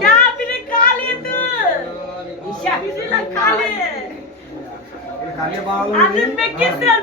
क्या मेरे काले तो शादी ला काले आदि में किसर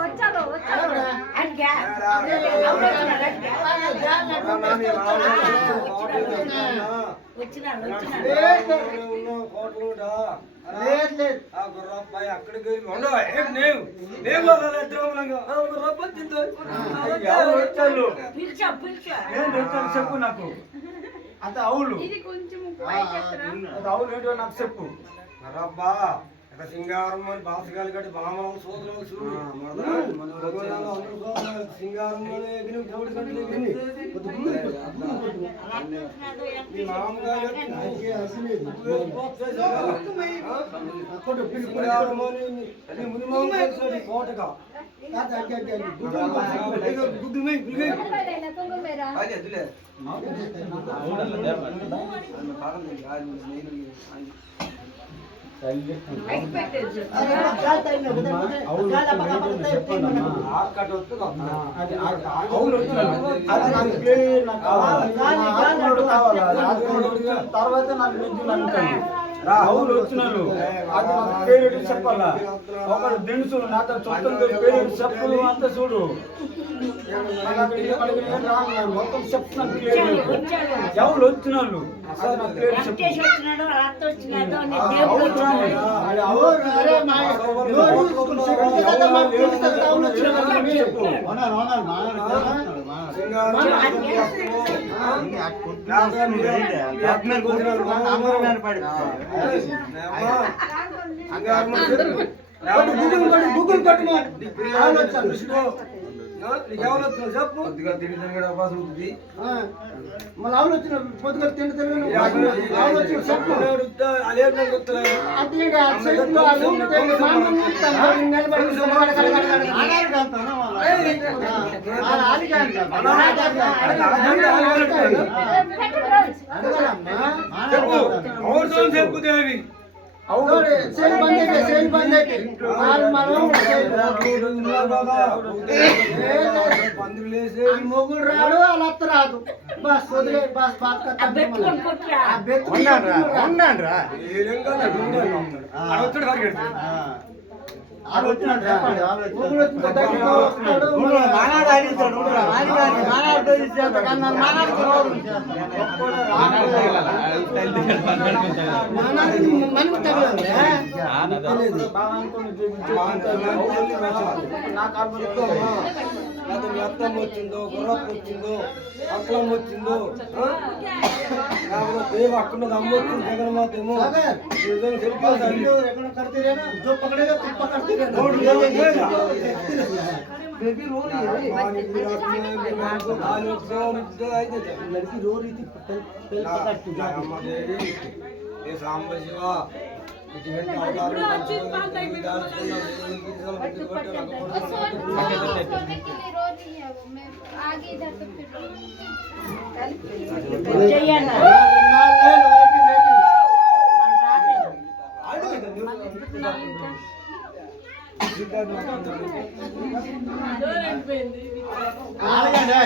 వచ్చాను అక్కడికి చెప్పు నాకు అంత అవులు అవులు ఏంటో నాకు చెప్పు రబ్బా సింగారం అని బాసగాలి కట్టి బామలం సోదరులు చూడు సింగారం కోటగా తర్వాత నాకు నిజం అంటాను అవును వచ్చినారు అది పేరు చెప్పాలా ఒకడు దినుసు నాతో చుట్టూ పేరు చెప్పులు అంతా చూడు మొత్తం చెప్తున్నాను ఎవరు వచ్చినారు గూగుల్ పట్టుమో చెప్పు కొద్దిగా తిండి అవకాశం ఉంటుంది మళ్ళీ ఆవులు వచ్చిన కొద్దిగా తిండి చెప్పు చెప్పు దేవి మొగుడు రాడు అలా రాదు బస్ వదిలే బస్ అర్థం వచ్చిందో గుర్రపు వచ్చిందో అక్కలం వచ్చిందో దేవ అక్కడ అమ్మ వచ్చింది జగన్మాత ఏమో సాంబ శివ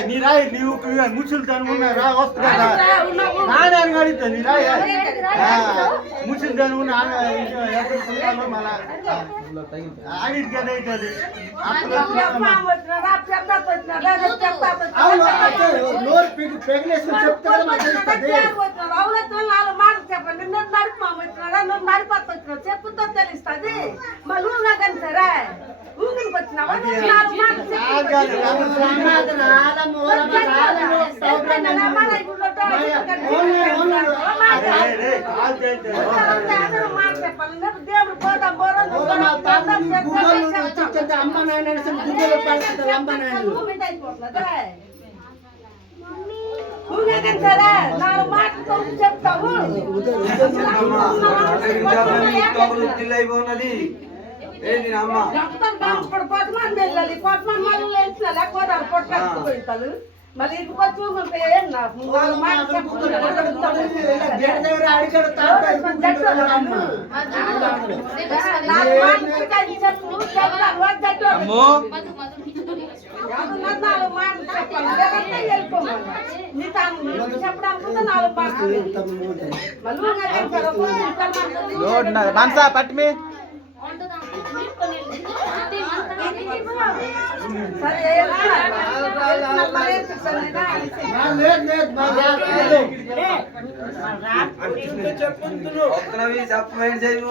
నీ రాయి నీవు ముచ్చులు దాని రా వస్తున్నా నాని అడిగితే నీ రాయి ముచ్చులు దాని ఉన్న ఆడికి అవుతుంది చెప్పుతో తెలుస్తుంది మళ్ళీ సరే ఊరికి వచ్చినావా దేవుడు పోదాం అమ్మ నాయన సరే నాలుగు మాటలతో చెప్తాము కొట్టమని వెళ్ళాలి కొట్టమని మళ్ళీ వేసిన లేకపోతే పొట్టాలు మళ్ళీ ఇంటికి వచ్చి ఏం నాకు మనసా పట్టి సరే మళ్ళీ చెప్తానైనా చెప్పమని చెప్పి